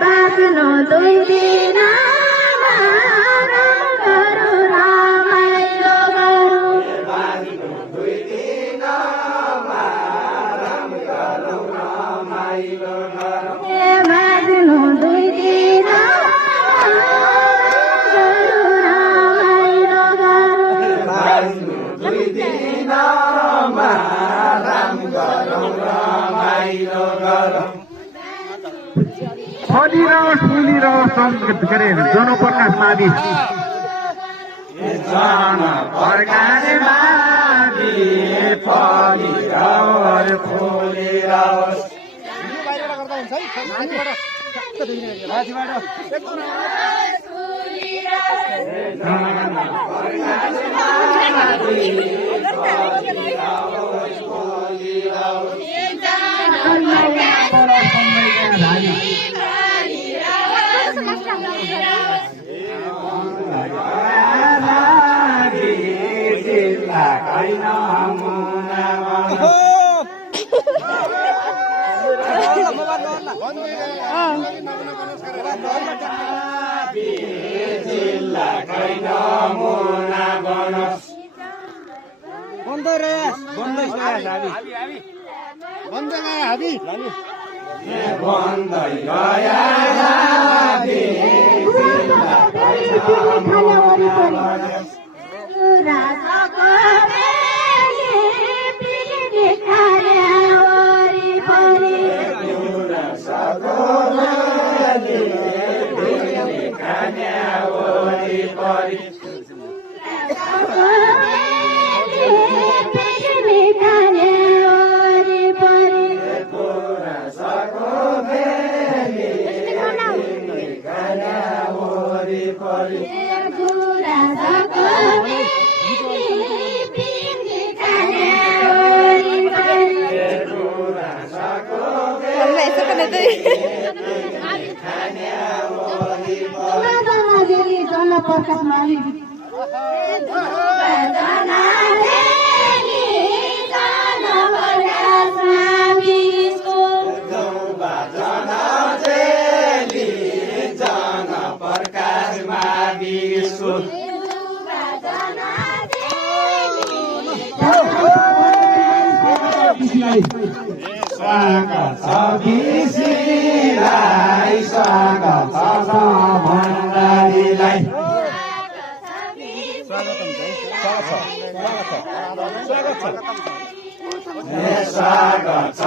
बाँच्नु दुई दिन गरौँ रमाइलो गरौँ बाँच्नु दुई दिन गरौँ रमाइलो गरौँ बाँच्नु दुई दिन गरौँ रमाइलो गरौँ बाँच्नु दुई दिन गरौँ रमाइलो गरौँ फलिरहोस् फुलिरहोस् सङ्गीत के अरे जनप्रकाश मावि जनप्रकाश मावि फलिरहोस् फुलिरहोस् स्वागत छ भिसीलाई स्वागत छ भण्डारीलाई स्वागत छ